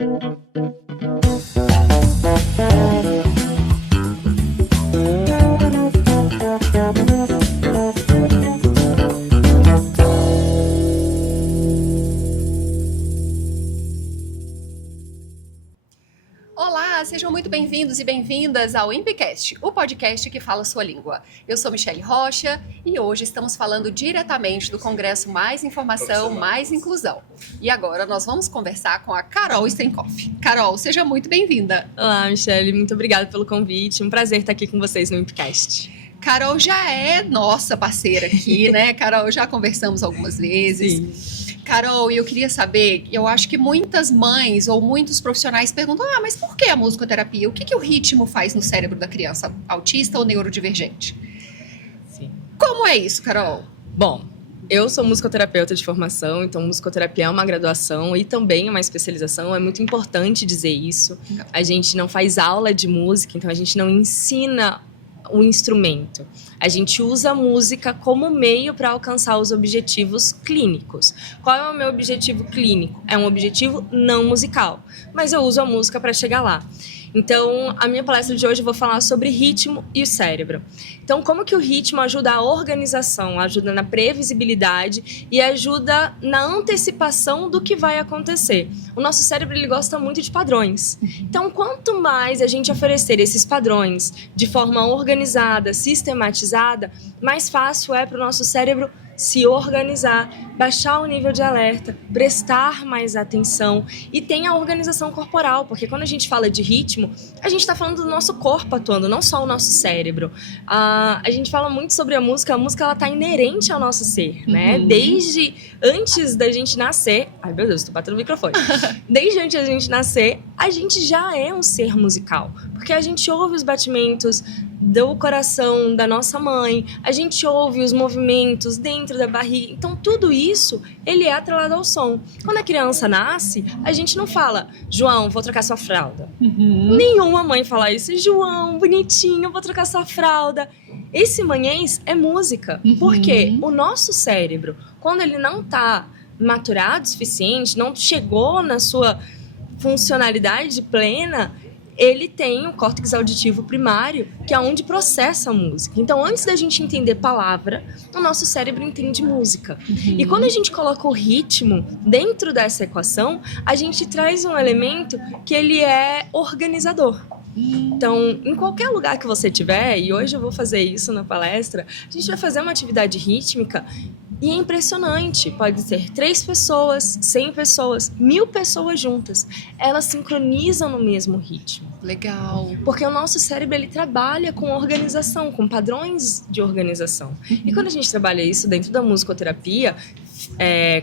Olá, sejam muito bem-vindos e bem-vindas ao Impcast, o podcast que fala sua língua. Eu sou Michele Rocha e hoje estamos falando diretamente do Congresso Mais Informação, Mais Inclusão. E agora nós vamos conversar com a Carol Stenkoff. Carol, seja muito bem-vinda. Olá, Michele, muito obrigada pelo convite. Um prazer estar aqui com vocês no Impcast. Carol já é nossa parceira aqui, né? Carol, já conversamos algumas vezes. Sim. Carol, eu queria saber, eu acho que muitas mães ou muitos profissionais perguntam, mas por que a musicoterapia? O que o ritmo faz no cérebro da criança autista ou neurodivergente? Sim. Como é isso, Carol? Bom, eu sou musicoterapeuta de formação, então musicoterapia é uma graduação e também uma especialização, é muito importante dizer isso. A gente não faz aula de música, então a gente não ensina o instrumento. A gente usa a música como meio para alcançar os objetivos clínicos. Qual é o meu objetivo clínico? É um objetivo não musical, mas eu uso a música para chegar lá. Então, a minha palestra de hoje eu vou falar sobre ritmo e o cérebro. Então, como que o ritmo ajuda a organização, ajuda na previsibilidade e ajuda na antecipação do que vai acontecer. O nosso cérebro, ele gosta muito de padrões. Então, quanto mais a gente oferecer esses padrões de forma organizada, sistematizada, mais fácil é para o nosso cérebro se organizar, baixar o nível de alerta, prestar mais atenção e tem a organização corporal, porque quando a gente fala de ritmo, a gente está falando do nosso corpo atuando, não só o nosso cérebro. A gente fala muito sobre a música ela está inerente ao nosso ser, né? Desde antes da gente nascer, ai meu Deus, estou batendo o microfone. Desde antes da gente nascer, a gente já é um ser musical, porque a gente ouve os batimentos do coração da nossa mãe, a gente ouve os movimentos dentro da barriga, então tudo isso, ele é atrelado ao som. Quando a criança nasce, a gente não fala, João, vou trocar sua fralda. Nenhuma mãe fala isso, João, bonitinho, vou trocar sua fralda. Esse manhãs é música, porque o nosso cérebro, quando ele não está maturado o suficiente, não chegou na sua funcionalidade plena, ele tem o córtex auditivo primário, que é onde processa a música. Então, antes da gente entender palavra, o nosso cérebro entende música. E quando a gente coloca o ritmo dentro dessa equação, a gente traz um elemento que ele é organizador. Então, em qualquer lugar que você estiver, e hoje eu vou fazer isso na palestra, a gente vai fazer uma atividade rítmica e é impressionante, pode ser 3 pessoas, 100 pessoas, 1000 pessoas juntas. Elas sincronizam no mesmo ritmo. Legal. Porque o nosso cérebro, ele trabalha com organização, com padrões de organização. E quando a gente trabalha isso dentro da musicoterapia,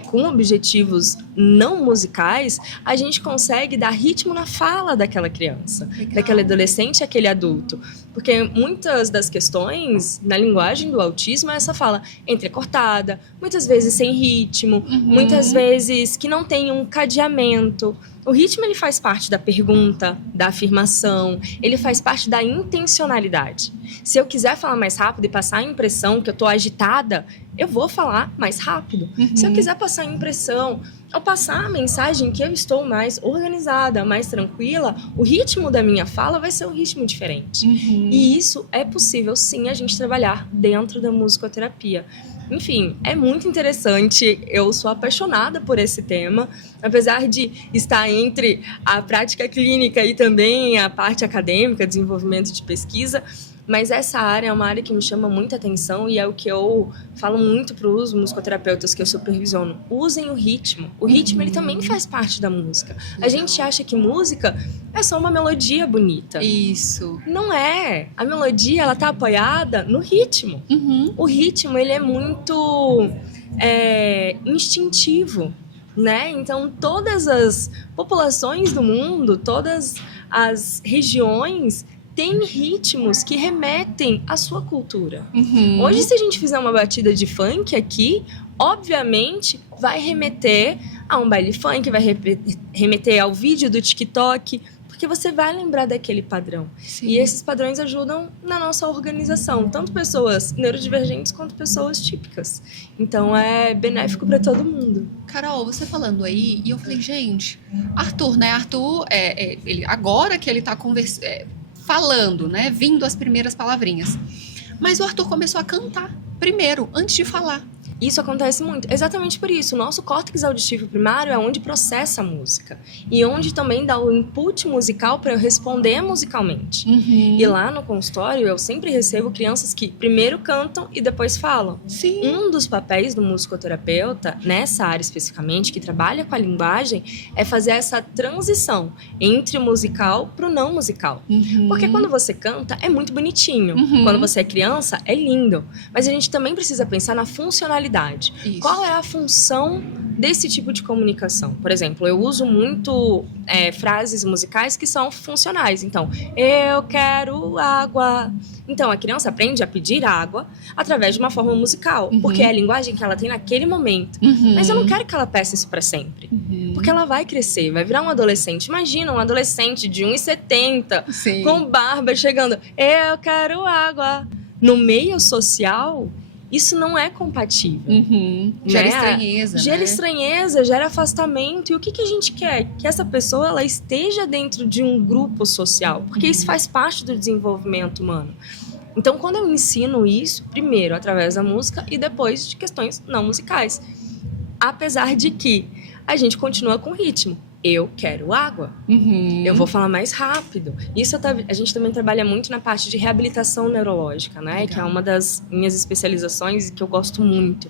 com objetivos não musicais, a gente consegue dar ritmo na fala daquela criança, daquele adolescente, aquele adulto. Porque muitas das questões na linguagem do autismo é essa fala entrecortada, muitas vezes sem ritmo, muitas vezes que não tem um cadeamento. O ritmo, ele faz parte da pergunta, da afirmação, ele faz parte da intencionalidade. Se eu quiser falar mais rápido e passar a impressão que eu estou agitada, eu vou falar mais rápido. Se eu quiser passar a impressão, ao passar a mensagem que eu estou mais organizada, mais tranquila, o ritmo da minha fala vai ser um ritmo diferente. E isso é possível, sim, a gente trabalhar dentro da musicoterapia. Enfim, é muito interessante, eu sou apaixonada por esse tema, apesar de estar entre a prática clínica e também a parte acadêmica, desenvolvimento de pesquisa, mas essa área é uma área que me chama muita atenção e é o que eu falo muito para os musicoterapeutas que eu supervisiono. Usem o ritmo. O ritmo, ele também faz parte da música. A gente acha que música é só uma melodia bonita. Isso. Não é. A melodia, ela tá apoiada no ritmo. O ritmo, ele é muito instintivo, né? Então, todas as populações do mundo, todas as regiões têm ritmos que remetem à sua cultura. Hoje, se a gente fizer uma batida de funk aqui, obviamente vai remeter a um baile funk, vai remeter ao vídeo do TikTok, Porque você vai lembrar daquele padrão. Sim. E esses padrões ajudam na nossa organização, tanto pessoas neurodivergentes quanto pessoas típicas. Então é benéfico para todo mundo. Carol, você falando aí, e eu falei, gente, Arthur, né? Arthur, ele, agora que ele tá falando, né? Vindo as primeiras palavrinhas. Mas o Arthur começou a cantar primeiro, antes de falar. Isso acontece muito, exatamente por isso. O nosso córtex auditivo primário é onde processa a música e onde também dá o input musical para eu responder musicalmente. Uhum. E lá no consultório eu sempre recebo crianças que primeiro cantam e depois falam. Sim. Um dos papéis do musicoterapeuta, nessa área especificamente, que trabalha com a linguagem, é fazer essa transição entre o musical para o não musical. Uhum. Porque quando você canta, é muito bonitinho. Uhum. Quando você é criança, é lindo. Mas a gente também precisa pensar na funcionalidade. Isso. Qual é a função desse tipo de comunicação? Por exemplo, eu uso muito frases musicais que são funcionais. Então, eu quero água. Então, a criança aprende a pedir água através de uma forma musical. Uhum. Porque é a linguagem que ela tem naquele momento. Uhum. Mas eu não quero que ela peça isso para sempre. Uhum. Porque ela vai crescer, vai virar um adolescente. Imagina um adolescente de 1,70 Sim. com barba chegando, eu quero água. No meio social, isso não é compatível. Uhum. Gera Né? estranheza. Gera né? estranheza, gera afastamento. E o que a gente quer? Que essa pessoa ela esteja dentro de um grupo social. Porque isso faz parte do desenvolvimento humano. Então, quando eu ensino isso, primeiro através da música e depois de questões não musicais. Apesar de que a gente continua com ritmo. Eu quero água. Uhum. Eu vou falar mais rápido. Isso a gente também trabalha muito na parte de reabilitação neurológica, né? Legal. Que é uma das minhas especializações que eu gosto muito.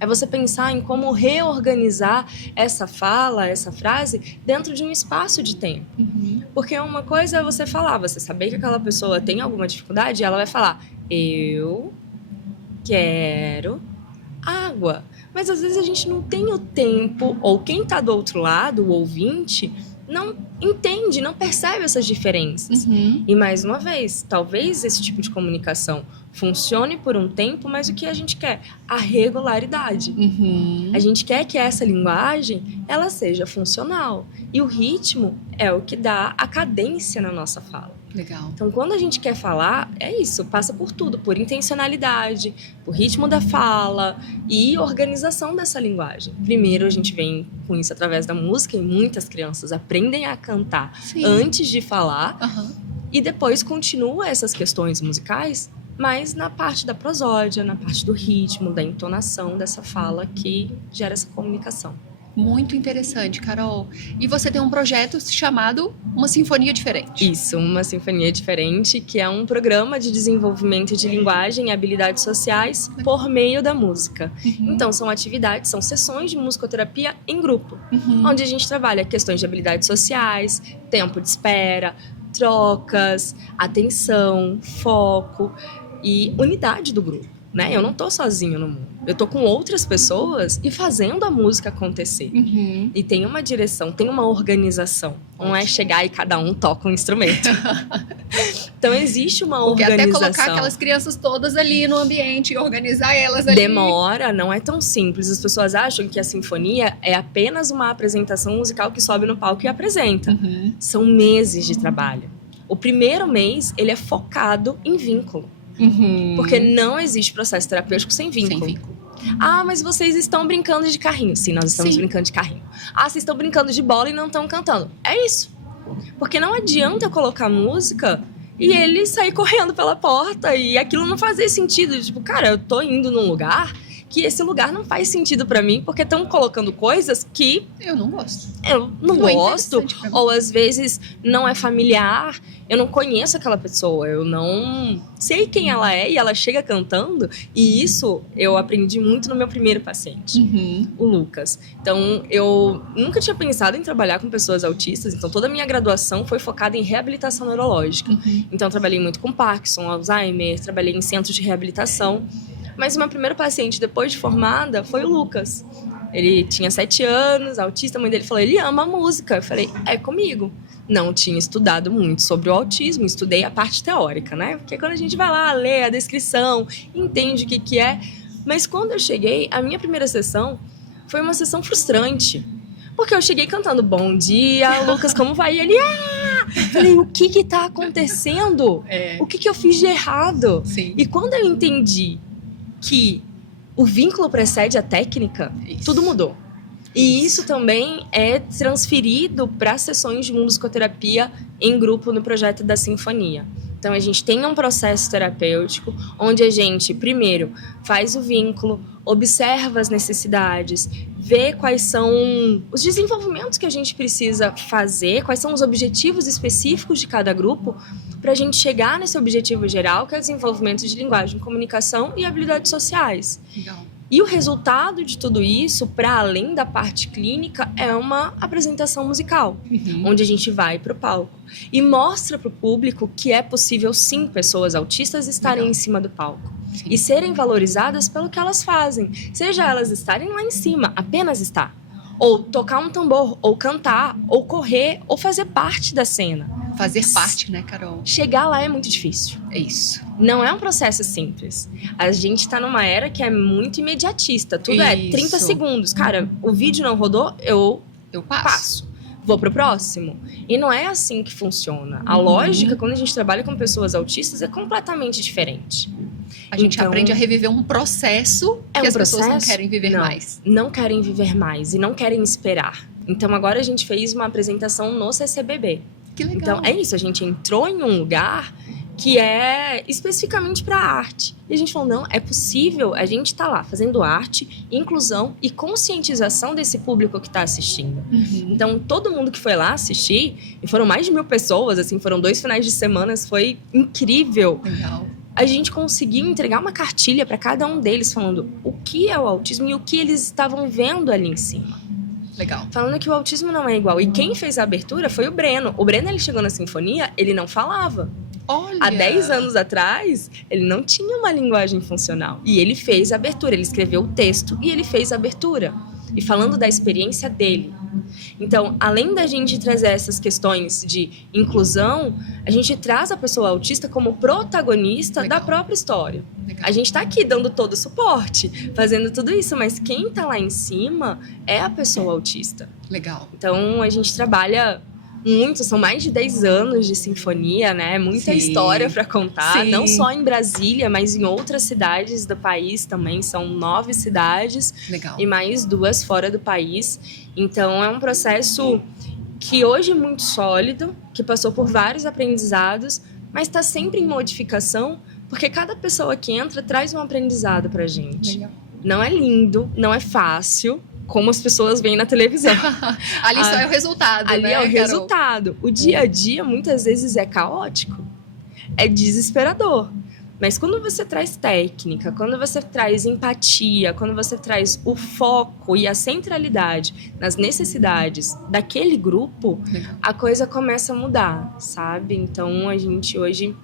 É você pensar em como reorganizar essa fala, essa frase, dentro de um espaço de tempo. Uhum. Porque uma coisa é você falar, você saber que aquela pessoa tem alguma dificuldade, e ela vai falar, eu quero água. Mas às vezes a gente não tem o tempo, ou quem está do outro lado, o ouvinte, não entende, não percebe essas diferenças. Uhum. E mais uma vez, talvez esse tipo de comunicação funcione por um tempo, mas o que a gente quer? A regularidade. Uhum. A gente quer que essa linguagem ela seja funcional. E o ritmo é o que dá a cadência na nossa fala. Legal. Então, quando a gente quer falar, é isso, passa por tudo, por intencionalidade, por ritmo da fala e organização dessa linguagem. Primeiro, a gente vem com isso através da música e muitas crianças aprendem a cantar Sim. antes de falar Uhum. e depois continua essas questões musicais, mas na parte da prosódia, na parte do ritmo, da entonação dessa fala que gera essa comunicação. Muito interessante, Carol. E você tem um projeto chamado Uma Sinfonia Diferente. Isso, Uma Sinfonia Diferente, que é um programa de desenvolvimento de linguagem e habilidades sociais por meio da música. Uhum. Então, são atividades, são sessões de musicoterapia em grupo, Uhum. onde a gente trabalha questões de habilidades sociais, tempo de espera, trocas, atenção, foco e unidade do grupo. Né? Eu não tô sozinho no mundo. Eu tô com outras pessoas e fazendo a música acontecer. Uhum. E tem uma direção, tem uma organização. Não é chegar e cada um toca um instrumento. Então existe uma Porque organização. até colocar aquelas crianças todas ali no ambiente e organizar elas ali. Demora, não é tão simples. As pessoas acham que a sinfonia é apenas uma apresentação musical que sobe no palco e apresenta. Uhum. São meses de trabalho. O primeiro mês, ele é focado em vínculo. Uhum. Porque não existe processo terapêutico sem vínculo. Sem vínculo. Ah, mas vocês estão brincando de carrinho. Sim, nós estamos Sim. brincando de carrinho. Ah, vocês estão brincando de bola e não estão cantando. É isso. Porque não adianta eu colocar música e ele sair correndo pela porta e aquilo não fazer sentido. Tipo, cara, eu tô indo num lugar que esse lugar não faz sentido pra mim porque estão colocando coisas que Eu não gosto. eu não Não é gosto, interessante pra mim. ou às vezes não é familiar, eu não conheço aquela pessoa, eu não sei quem ela é e ela chega cantando, e isso eu aprendi muito no meu primeiro paciente, Uhum. o Lucas. Então eu nunca tinha pensado em trabalhar com pessoas autistas, então toda a minha graduação foi focada em reabilitação neurológica. Uhum. Então eu trabalhei muito com Parkinson, Alzheimer, trabalhei em centros de reabilitação. Mas o meu primeiro paciente, depois de formada, foi o Lucas. Ele tinha 7 anos, autista, a mãe dele falou, ele ama a música. Eu falei, é comigo. Não tinha estudado muito sobre o autismo, estudei a parte teórica, né? Porque quando a gente vai lá, lê a descrição, entende o que é. Mas quando eu cheguei, a minha primeira sessão foi uma sessão frustrante. Porque eu cheguei cantando, bom dia, Lucas, como vai? E ele, Falei, o que tá acontecendo? É. O que eu fiz de errado? Sim. E quando eu entendi que o vínculo precede a técnica, Isso. tudo mudou. E isso também é transferido para sessões de musicoterapia em grupo no projeto da Sinfonia. Então, a gente tem um processo terapêutico onde a gente, primeiro, faz o vínculo, observa as necessidades, vê quais são os desenvolvimentos que a gente precisa fazer, quais são os objetivos específicos de cada grupo, para a gente chegar nesse objetivo geral, que é o desenvolvimento de linguagem, comunicação e habilidades sociais. Legal. E o resultado de tudo isso, para além da parte clínica, é uma apresentação musical, onde a gente vai para o palco e mostra para o público que é possível, sim, pessoas autistas estarem Legal. em cima do palco e serem valorizadas pelo que elas fazem, seja elas estarem lá em cima, apenas estar, ou tocar um tambor, ou cantar, ou correr, ou fazer parte da cena. Fazer parte, né, Carol? Chegar lá é muito difícil. É isso. Não é um processo simples. A gente tá numa era que é muito imediatista. Tudo é 30 Isso. segundos. Cara, o vídeo não rodou, eu Eu passo. passo. Vou pro próximo. E não é assim que funciona. A lógica, quando a gente trabalha com pessoas autistas, é completamente diferente. A gente Então, aprende a reviver um processo é que um as pessoas não processo? querem viver Não. mais. Não querem viver mais e não querem esperar. Então agora a gente fez uma apresentação no CCBB. Que legal. Então é isso, a gente entrou em um lugar que é especificamente para arte. E a gente falou, não, é possível a gente estar lá fazendo arte, inclusão e conscientização desse público que está assistindo. Então, todo mundo que foi lá assistir, e foram mais de 1000 pessoas, assim, foram 2 finais de semana, foi incrível. Legal. A gente conseguiu entregar uma cartilha para cada um deles, falando o que é o autismo e o que eles estavam vendo ali em cima. Legal. Falando que o autismo não é igual. E quem fez a abertura foi o Breno. O Breno, ele chegou na Sinfonia, ele não falava. Olha. Há 10 anos atrás, ele não tinha uma linguagem funcional. E ele fez a abertura, ele escreveu o texto e ele fez a abertura. E falando da experiência dele. Então, além da gente trazer essas questões de inclusão, a gente traz a pessoa autista como protagonista Legal. da própria história. Legal. A gente tá aqui dando todo o suporte, fazendo tudo isso, mas quem tá lá em cima é a pessoa autista. Legal. Então, a gente trabalha muito, são mais de 10 anos de sinfonia, né? Muita Sim. história para contar, Sim. não só em Brasília, mas em outras cidades do país também. São 9 cidades Legal. e mais 2 fora do país. Então, é um processo que hoje é muito sólido, que passou por vários aprendizados, mas está sempre em modificação, porque cada pessoa que entra traz um aprendizado pra gente. Legal. Não é lindo, não é fácil, como as pessoas veem na televisão. Ali só é o resultado, Ali né, é o Carol? resultado. O dia a dia, muitas vezes, é caótico. É desesperador. Mas quando você traz técnica, quando você traz empatia, quando você traz o foco e a centralidade nas necessidades daquele grupo, Legal. a coisa começa a mudar, sabe? Então, a gente hoje...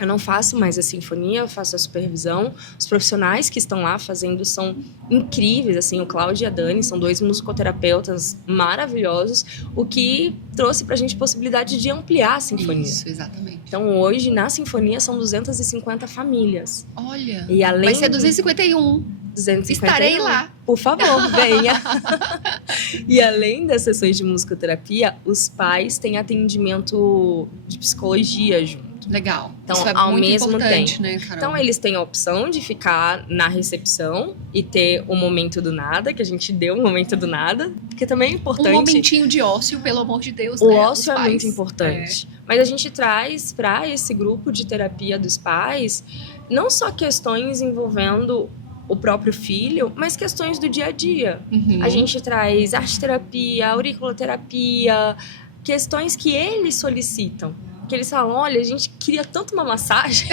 Eu não faço mais a sinfonia, eu faço a supervisão. Os profissionais que estão lá fazendo são incríveis, assim, o Cláudio e a Dani são 2 musicoterapeutas maravilhosos, o que trouxe pra gente possibilidade de ampliar a sinfonia. Isso, exatamente. Então, hoje, na sinfonia, são 250 famílias. Olha, E além vai ser 251. 251. Estarei lá. Por favor, venha. E além das sessões de musicoterapia, os pais têm atendimento de psicologia junto. Legal. Então, isso é ao muito mesmo importante, tempo. né, Carol? Então, eles têm a opção de ficar na recepção e ter o momento do nada, que a gente deu o momento do nada, porque também é importante. Um momentinho de ócio, pelo amor de Deus, O né, ócio dos é pais. muito importante. Mas a gente traz para esse grupo de terapia dos pais não só questões envolvendo o próprio filho, mas questões do dia a dia. Uhum. A gente traz arte-terapia, auriculoterapia, questões que eles solicitam. Que eles falam, olha, a gente queria tanto uma massagem,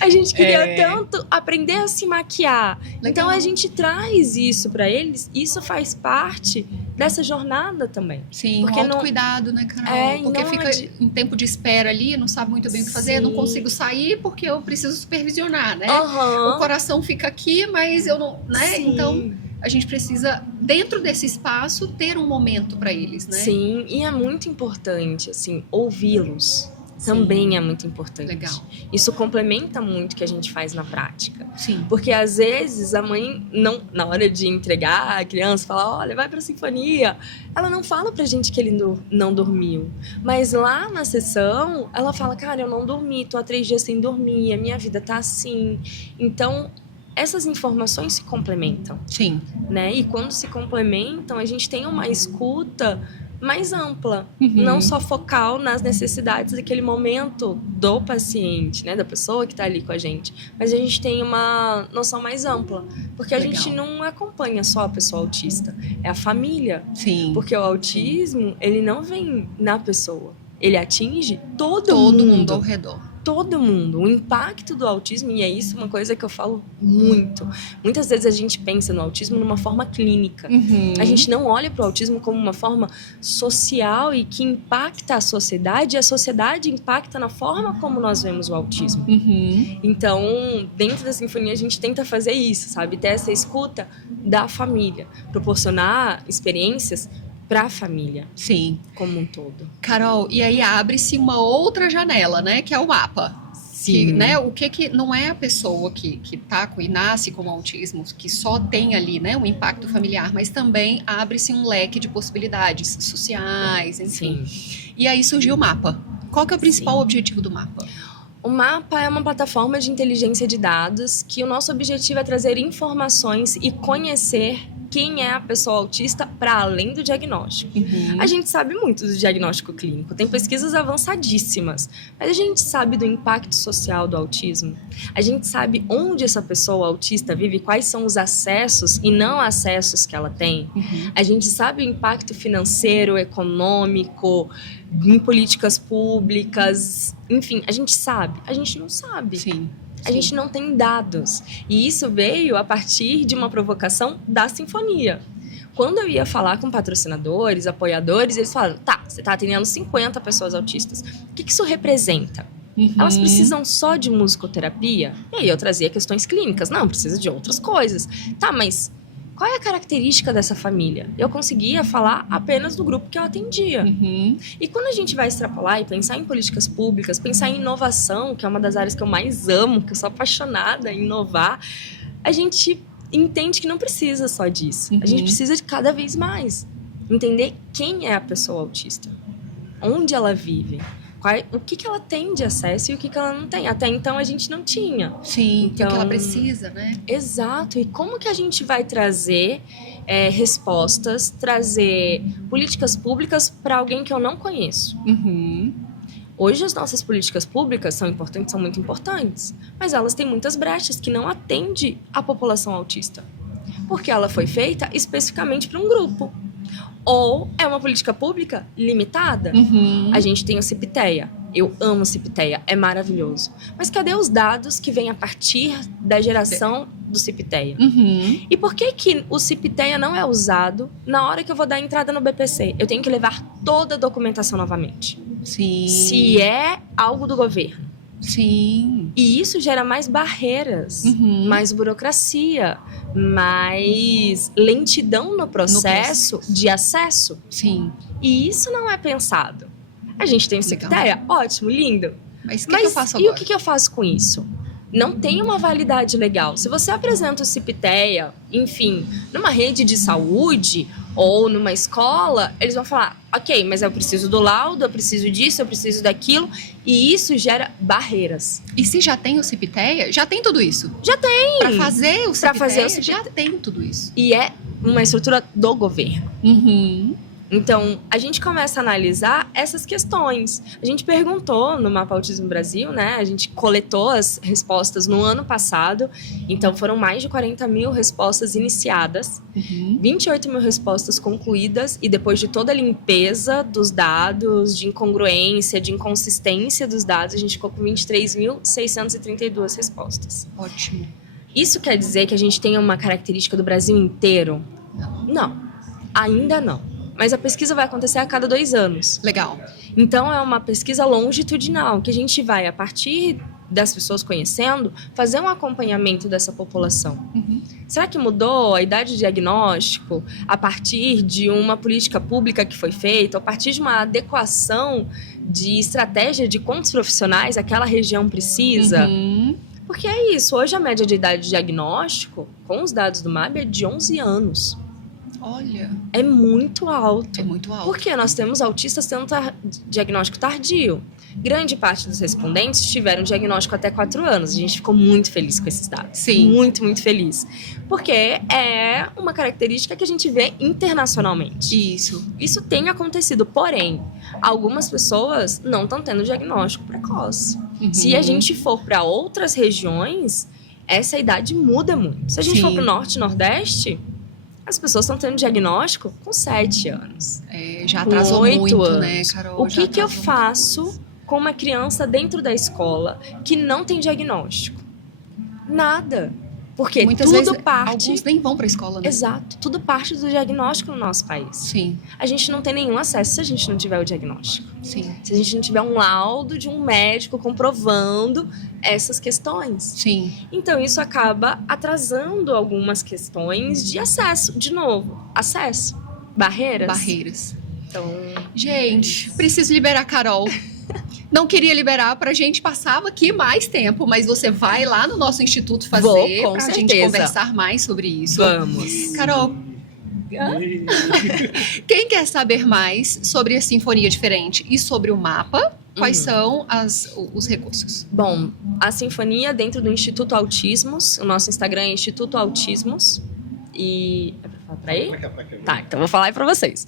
a gente queria tanto aprender a se maquiar. Legal. Então a gente traz isso para eles, e isso faz parte dessa jornada também. Sim, Porque um autocuidado, né, Carol? É, e porque não fica adi- em tempo de espera ali, não sabe muito bem o que fazer, Sim. não consigo sair porque eu preciso supervisionar, né? Aham. O coração fica aqui, mas eu não, né? Sim. Então, a gente precisa, dentro desse espaço, ter um momento para eles, né? Sim, e é muito importante, assim, ouvi-los. também é muito importante. Legal. Isso complementa muito o que a gente faz na prática. Sim. Porque às vezes a mãe, não, na hora de entregar a criança, fala, olha, vai pra sinfonia. Ela não fala pra gente que ele não dormiu. Mas lá na sessão, ela fala, cara, eu não dormi, tô há 3 dias sem dormir, a minha vida tá assim. Então, essas informações se complementam. Sim. Né? E quando se complementam, a gente tem uma escuta mais ampla, Uhum. não só focal nas necessidades daquele momento do paciente, né, da pessoa que está ali com a gente, mas a gente tem uma noção mais ampla, porque a Legal. gente não acompanha só a pessoa autista, é a família, Sim. porque o autismo, ele não vem na pessoa, ele atinge todo mundo ao redor. Todo mundo. O impacto do autismo, e é isso uma coisa que eu falo muito. Muitas vezes a gente pensa no autismo numa forma clínica. Uhum. A gente não olha para o autismo como uma forma social e que impacta a sociedade, e a sociedade impacta na forma como nós vemos o autismo. Uhum. Então, dentro da sinfonia, a gente tenta fazer isso, sabe? Ter essa escuta da família, proporcionar experiências para a família, Sim, como um todo. Carol, e aí abre-se uma outra janela, né, que é o mapa. Sim. Que, né, o que não é a pessoa que tá e nasce com autismo, que só tem ali, né, um impacto familiar, mas também abre-se um leque de possibilidades sociais, enfim. Sim. E aí surgiu o mapa. Qual que é o principal objetivo do mapa? O mapa é uma plataforma de inteligência de dados que o nosso objetivo é trazer informações e conhecer quem é a pessoa autista para além do diagnóstico. Uhum. A gente sabe muito do diagnóstico clínico, tem pesquisas avançadíssimas, mas a gente sabe do impacto social do autismo. A gente sabe onde essa pessoa autista vive, quais são os acessos e não acessos que ela tem. Uhum. A gente sabe o impacto financeiro, econômico, em políticas públicas, enfim, a gente sabe. A gente não sabe. Sim. A gente não tem dados. E isso veio a partir de uma provocação da sinfonia. Quando eu ia falar com patrocinadores, apoiadores, eles falaram, tá, você está atendendo 50 pessoas autistas. O que isso representa? Uhum. Elas precisam só de musicoterapia? E aí eu trazia questões clínicas. Não, precisa de outras coisas. Tá, mas qual é a característica dessa família? Eu conseguia falar apenas do grupo que eu atendia. Uhum. E quando a gente vai extrapolar e pensar em políticas públicas, pensar em inovação, que é uma das áreas que eu mais amo, que eu sou apaixonada em inovar, a gente entende que não precisa só disso. A gente precisa de cada vez mais. Entender quem é a pessoa autista. Onde ela vive. O que ela tem de acesso e o que ela não tem. Até então a gente não tinha. Sim, então, o que ela precisa, né? Exato. E como que a gente vai trazer respostas, trazer políticas públicas para alguém que eu não conheço? Uhum. Hoje as nossas políticas públicas são importantes, são muito importantes, mas elas têm muitas brechas que não atendem a população autista. Porque ela foi feita especificamente para um grupo. Ou é uma política pública limitada. Uhum. A gente tem o Cipiteia. Eu amo o Cipiteia, é maravilhoso. Mas cadê os dados que vêm a partir da geração do Cipiteia? Uhum. E por que o Cipiteia não é usado na hora que eu vou dar entrada no BPC? Eu tenho que levar toda a documentação novamente. Sim. Se é algo do governo. Sim. E isso gera mais barreiras, Uhum. mais burocracia, mais lentidão no processo de acesso. Sim. E isso não é pensado. A gente tem o Cipiteia, ótimo, lindo. Mas o que eu faço e agora? o que eu faço com isso? Não tem uma validade legal. Se você apresenta o Cipiteia, enfim, numa rede de saúde ou numa escola, eles vão falar, ok, mas eu preciso do laudo, eu preciso disso, eu preciso daquilo, e isso gera barreiras. E se já tem o Cipiteia, já tem tudo isso? Já tem! Para fazer o Cipiteia, Cipiteia, já tem tudo isso. E é uma estrutura do governo. Uhum. Então, a gente começa a analisar essas questões. A gente perguntou no Mapa Autismo Brasil, né? A gente coletou as respostas no ano passado. Então, foram mais de 40 mil respostas iniciadas, 28 mil respostas concluídas. E depois de toda a limpeza dos dados, de incongruência, de inconsistência dos dados, a gente ficou com 23.632 respostas. Ótimo. Isso quer dizer que a gente tem uma característica do Brasil inteiro? Não, ainda não. Mas a pesquisa vai acontecer a cada 2 anos. Legal. Então, é uma pesquisa longitudinal, que a gente vai, a partir das pessoas conhecendo, fazer um acompanhamento dessa população. Será que mudou a idade de diagnóstico a partir de uma política pública que foi feita, a partir de uma adequação de estratégia de quantos profissionais aquela região precisa? Porque é isso, hoje a média de idade de diagnóstico, com os dados do MAB, é de 11 anos. Olha. É muito alto. É muito alto. Porque nós temos autistas tendo diagnóstico tardio. Grande parte dos respondentes tiveram diagnóstico até 4 anos. A gente ficou muito feliz com esses dados. Sim. Muito, muito feliz. Porque é uma característica que a gente vê internacionalmente. Isso tem acontecido. Porém, algumas pessoas não estão tendo diagnóstico precoce. Se a gente for para outras regiões, essa idade muda muito. Se a gente for para o Norte e Nordeste, as pessoas estão tendo diagnóstico com 7 anos. Já atrasou muito, anos. Né, Carol? O que eu faço com uma criança dentro da escola que não tem diagnóstico? Nada. Porque muitas tudo vezes, parte... Alguns nem vão para a escola, né? Exato. Tudo parte do diagnóstico no nosso país. Sim. A gente não tem nenhum acesso se a gente não tiver o diagnóstico. Sim. Se a gente não tiver um laudo de um médico comprovando essas questões. Sim. Então, isso acaba atrasando algumas questões de acesso. De novo, acesso. Barreiras. Então... Gente, preciso liberar a Carol. Não queria liberar pra gente passar aqui mais tempo, mas você vai lá no nosso instituto fazer com pra certeza. gente conversar mais sobre isso. Vamos. Carol, quem quer saber mais sobre a Sinfonia Diferente e sobre o mapa, quais são os recursos? Bom, a Sinfonia dentro do Instituto Autismos, o nosso Instagram é Instituto Autismos e... Pra aí? Tá, então vou falar aí pra vocês.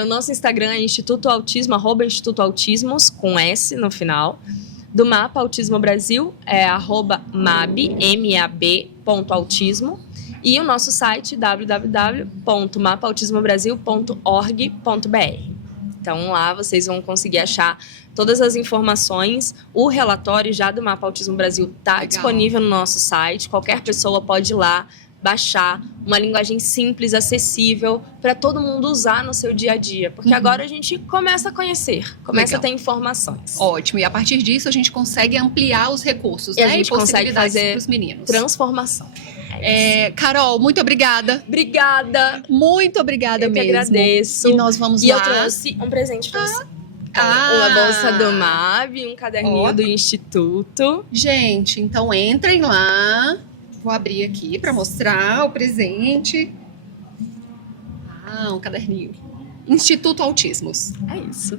O nosso Instagram é Instituto Autismo, @Instituto Autismos, com S no final. Do Mapa Autismo Brasil é @mab, mab.autismo. E o nosso site www.mapautismobrasil.org.br. Então lá vocês vão conseguir achar todas as informações. O relatório já do Mapa Autismo Brasil está disponível no nosso site. Qualquer pessoa pode ir lá baixar, uma linguagem simples, acessível, para todo mundo usar no seu dia a dia. Porque agora a gente começa a conhecer, começa a ter informações. Ótimo, e a partir disso a gente consegue ampliar os recursos, e né? A gente consegue fazer pros meninos. Transformação. Carol, muito obrigada. Obrigada. Muito obrigada mesmo. Eu que agradeço. E nós vamos lá. E eu trouxe um presente pra você. Uma bolsa do MAB, um caderninho do Instituto. Gente, então entrem lá. Vou abrir aqui para mostrar o presente. Um caderninho. Instituto Autismos. É isso.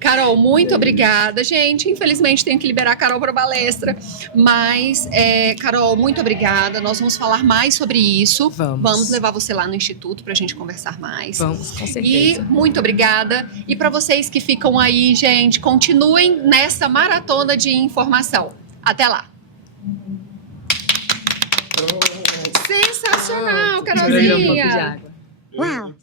Carol, muito obrigada. Gente, infelizmente tenho que liberar a Carol para palestra. Mas, Carol, muito obrigada. Nós vamos falar mais sobre isso. Vamos levar você lá no Instituto para a gente conversar mais. Vamos, com certeza. E muito obrigada. E para vocês que ficam aí, gente, continuem nessa maratona de informação. Até lá. Sensacional, Carolzinha! Um pouco de água. Uau!